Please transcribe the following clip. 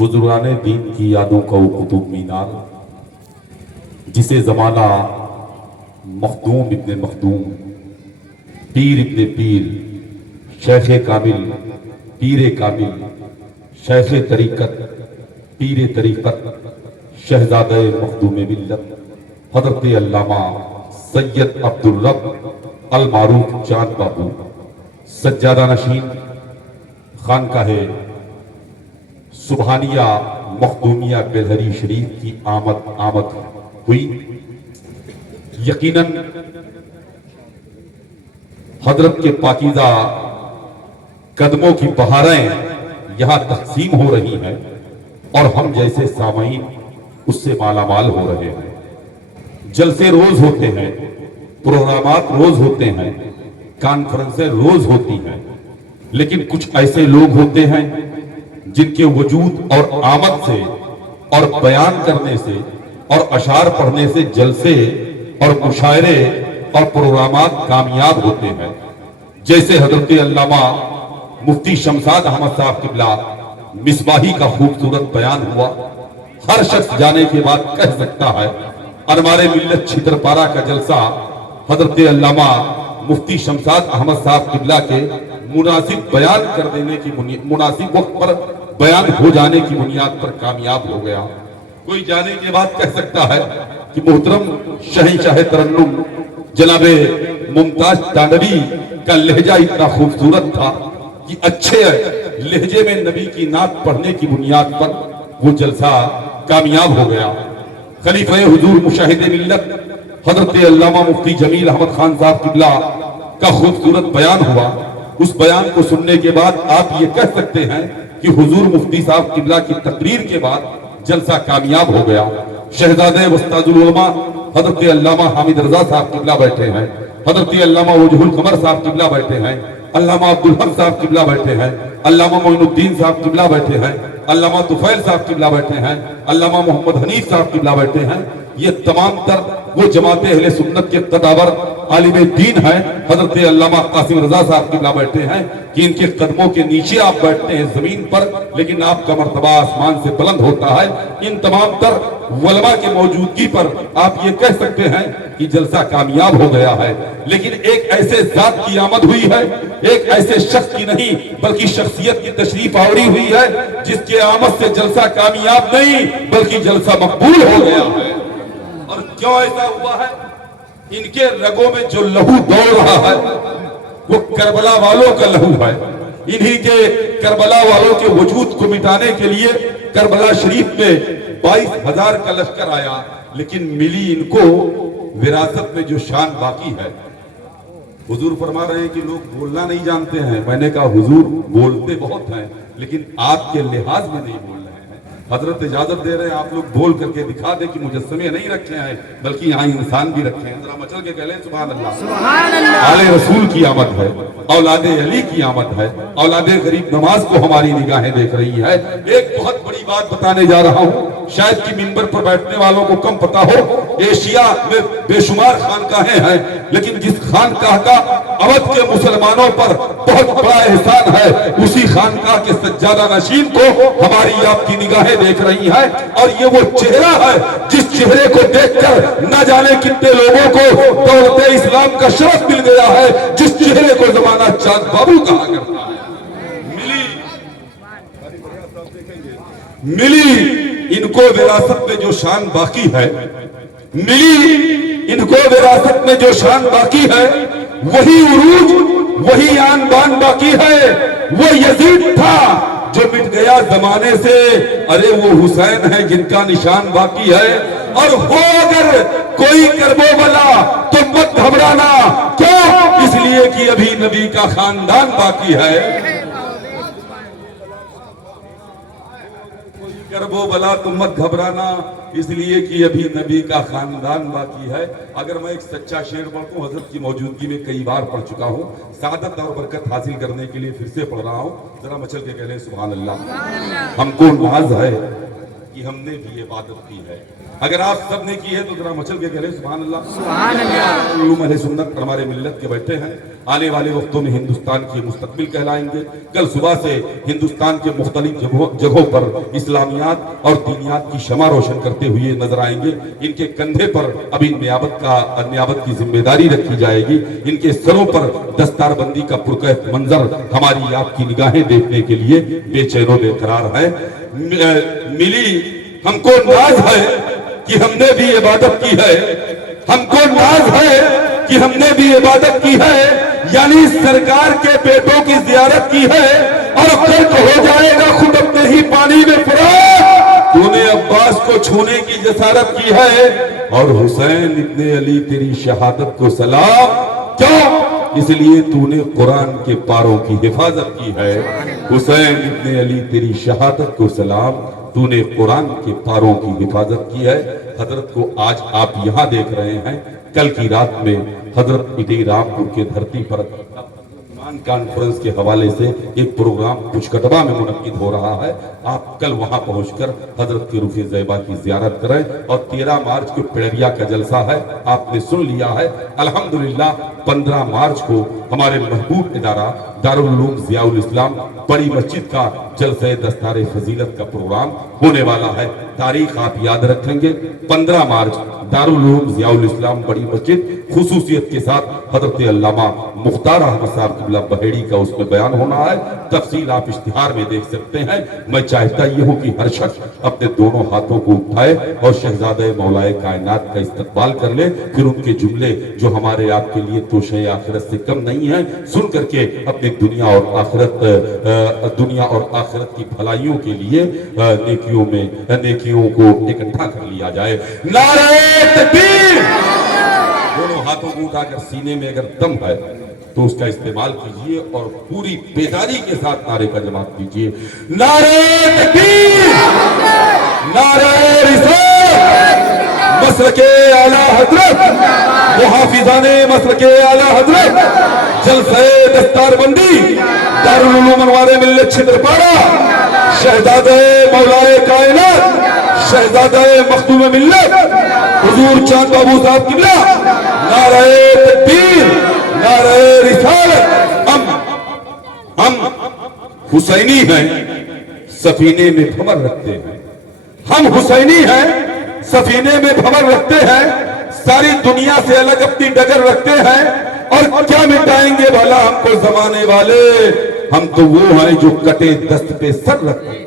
बुजुर्गान दीन की यादों का वो कुतुब मीनार, जिसे जमाना मखदूम इब्ने मखदूम, पीर इब्ने पीर, शेख कामिल, पीर कामिल, शेख तरीकत, पीर तरीकत, शहजादे मखदूम मिल्लत, हजरत अल्लामा सैयद अब्दुल रब अल मारूफ चांद बाबू सज्जादा नशीन खानकाहे सुबहानिया मखदूमिया बेलहरी शरीफ की आमद हुई। यकीनन हजरत के पाकीज़ा कदमों की बहारें यहां तकसीम हो रही हैं और हम जैसे सामईन उससे मालामाल हो रहे हैं। जलसे रोज होते हैं, प्रोग्रामात रोज होते हैं, कॉन्फ्रेंसें रोज होती हैं, लेकिन कुछ ऐसे लोग होते हैं जिनके वजूद और आमद से और बयान करने से और अशार पढ़ने से जलसे और मुशायरे और प्रोग्रामात कामयाब होते हैं। जैसे हजरत अल्लामा मुफ्ती शमसाद अहमद साहब किबला मिसबाही का खूबसूरत बयान हुआ। हर शख्स जाने के बाद कह सकता है अनवारे मिल्लत छितरपारा का जलसा हजरत अल्लामा मुफ्ती शमसाद अहमद साहब किबला के मुनासिब बयान कर देने की मुनासिब वक्त पर बयान हो जाने की बुनियाद पर कामयाब हो गया। कोई जाने के बाद कह सकता है कि मोहतरम शहंशाह तरन्नुम जनाबे मुमताज तानवी का लहजा इतना खूबसूरत था कि अच्छे लहजे में नबी की नात पढ़ने की बुनियाद पर वो जलसा कामयाब हो गया। खलीफा हुजूर मुशाहिद मिल्लत हजरत अल्लामा मुफ्ती जमील अहमद खान साहब किबला का खूबसूरत बयान हुआ। उस बयान को सुनने के बाद आप ये कह सकते हैं कि हुजूर मुफ्ती साहब किबला की तकरीर के बाद जलसा कामयाब हो गया। शहजादे वस्ताजुल उलमा हजरत अल्लामा हामिद रजा साहब किबला बैठे हैं, हजरत अल्लामा वजहुल कमर साहब किबला बैठे हैं, अल्लामा अब्दुल हक साहब किबला बैठे हैं, अल्लामा मोइनुद्दीन साहब किबला बैठे हैं, अल्लामा तुफैल साहब किबला बैठे हैं, अल्लामा मोहम्मद हनीफ साहब किबला बैठे हैं। ये तमाम तर वो जमात अहले सुन्नत के कदावर आलिम दीन है। हजरत अल्लामा कासिम रजा साहब किबला बैठे हैं कि इनके कदमों के नीचे आप बैठते हैं जमीन पर, लेकिन आपका मर्तबा आसमान से बुलंद होता है। इन तमाम तर वलमा की मौजूदगी पर आप ये कह सकते हैं कि जलसा कामयाब हो गया है। लेकिन एक ऐसे जात की आमद हुई है, एक ऐसे शख्स की नहीं बल्कि शख्सियत की तशरीफ आवरी हुई है जिसके आमद से जलसा कामयाब नहीं बल्कि जलसा मकबूल हो गया है। और क्यों ऐसा हुआ है? इनके रगों में जो लहू दौड़ रहा है वो करबला वालों का लहू है। इन्हीं के करबला वालों के वजूद को मिटाने के लिए करबला शरीफ में 22,000 का लश्कर आया, लेकिन मिली इनको विरासत में जो शान बाकी है। हुजूर फरमा रहे हैं कि लोग बोलना नहीं जानते हैं। मैंने कहा हुजूर बोलते बहुत हैं लेकिन आपके लिहाज में नहीं बोल रहे हैं। हजरत इजाजत दे रहे हैं आप लोग बोल करके दिखा दे कि मुजस्समे नहीं रखे हैं बल्कि यहाँ इंसान भी रखे हैं। जरा मचल के कह लें सुभान अल्लाह। सुभान अल्लाह। आले रसूल की आमद है, औलादे अली की आमद है, औलादे गरीब नवाज को हमारी निगाहें देख रही है। एक बहुत बड़ी बात बताने जा रहा हूँ, शायद कि मिंबर पर बैठने वालों को कम पता हो। एशिया में बेशुमार खानकाहें हैं, लेकिन जिस खानकाह का अवध के मुसलमानों पर बहुत बड़ा एहसान है, उसी खानकाह के सज्जादा नशीन को हमारी आपकी निगाहें देख रही है। और ये वो चेहरा है जिस चेहरे को देखकर न जाने कितने लोगों को दौलत इस्लाम का शरफ मिल गया है, जिस चेहरे को जमाना चांद बाबू कहा करता है। मिली इनको विरासत में जो शान बाकी है, मिली इनको विरासत में जो शान बाकी है, वही उरूज वही आन बान बाकी है। वो यजीद था जो मिट गया जमाने से, अरे वो हुसैन है जिनका निशान बाकी है। और हो अगर कोई करबो वाला तो मत घबराना, क्यों? इसलिए कि अभी नबी का खानदान बाकी है। करबो बला तुम मत घबराना, इसलिए कि अभी नबी का खानदान बाकी है। अगर मैं एक सच्चा शेर पढ़ूं, हजरत की मौजूदगी में कई बार पढ़ चुका हूं, सादत और बरकत हासिल करने के लिए फिर से पढ़ रहा हूं। जरा मचल के कह लें सुभान अल्लाह। हमको नाज है کہ ہم نے بھی عبادت کی ہے. اگر آپ سب نے کی ہے تو ذرا مچل کے کہہ سبحان اللہ. سبحان اللہ. علوم اہل سنت ہمارے ملت کے بیٹھے ہیں, آنے والے وقتوں میں ہندوستان کے مستقبل کہلائیں گے. کل صبح سے ہندوستان کے مختلف جگہوں پر اسلامیات اور دینیات کی شمع روشن کرتے ہوئے نظر آئیں گے. ان کے کندھے پر ابھی نیابت کی ذمہ داری رکھی جائے گی. ان کے سروں پر دستار بندی کا پرکیف منظر ہماری آپ کی نگاہیں دیکھنے کے لیے بے چین و بے قرار ہے. ملی ہم کو ناز ہے کہ ہم نے بھی عبادت کی ہے. ہم کو ناز ہے کہ ہم نے بھی عبادت کی ہے, یعنی سرکار کے بیٹوں کی زیارت کی ہے. اور خرق ہو جائے گا خود اپنے ہی پانی میں فرات, تو نے عباس کو چھونے کی جسارت کی ہے. اور حسین ابن علی تیری شہادت کو سلام, کیوں؟ اس لیے تو نے قرآن کے پاروں کی حفاظت کی ہے. حسین ابن علی تیری شہادت کو سلام, تو نے قرآن کے پاروں کی حفاظت کی ہے. حضرت کو آج آپ یہاں دیکھ رہے ہیں. کل کی رات میں حضرت اٹی رامپور کے دھرتی پر ایمان کانفرنس کے حوالے سے ایک پروگرام پچکٹبا میں منعقد ہو رہا ہے. آپ کل وہاں پہنچ کر حضرت کے روح زیبا کی زیارت کریں. اور 13 مارچ کو پیڑیا کا جلسہ ہے, آپ نے سن لیا ہے. الحمدللہ 15 مارچ کو ہمارے محبوب ادارہ دارالعلوم ضیاء الاسلام بڑی مسجد کا جلسہ دستار فضیلت کا پروگرام ہونے والا ہے. تاریخ آپ یاد رکھیں گے, 15 مارچ دارالعلوم ضیاء الاسلام بڑی مسجد, خصوصیت کے ساتھ حضرت علامہ مختار احمد صاحب قبلہ بہیڑی کا اس میں بیان ہونا ہے. تفصیل آپ اشتہار میں دیکھ سکتے ہیں. میں چاہتا یہ ہوں کہ ہر شخص اپنے دونوں ہاتھوں کو اٹھائے اور شہزادہ مولا کائنات کا استقبال کر لے. پھر ان کے جملے جو ہمارے آپ کے لیے توشہ آخرت سے کم نہیں ہیں, سن کر کے اپنے دنیا اور آخرت کی بھلائیوں کے لیے نیکیوں کو اکٹھا کر لیا جائے. نعرہ تکبیر. دونوں ہاتھوں کو اٹھا کر سینے میں اگر دم ہے تو اس کا استعمال کیجئے اور پوری بیداری کے ساتھ نعرے کا جماعت کیجئے. نعرہ تکبیر, نعرہ رسالت, مسلک اعلی حضرت, محافظان مسلک اعلی حضرت, جلسہ دستار بندی دارالعلوم انوار ملت چھترپاڑا, شہزادہ مولا کائنات, شہزادہ مخدوم ملت حضور چاند بابو صاحب قبلہ. نعرہ تکبیر, نعرہ رسالت. ہم حسینی ہیں, سفینے میں بھمر رکھتے ہیں. ہم حسینی ہیں, سفینے میں بھمر رکھتے ہیں. ساری دنیا سے الگ اپنی ڈگر رکھتے ہیں. اور کیا مٹائیں گے بھلا ہم کو زمانے والے, ہم تو وہ ہیں جو کٹے دست پہ سر رکھتے ہیں.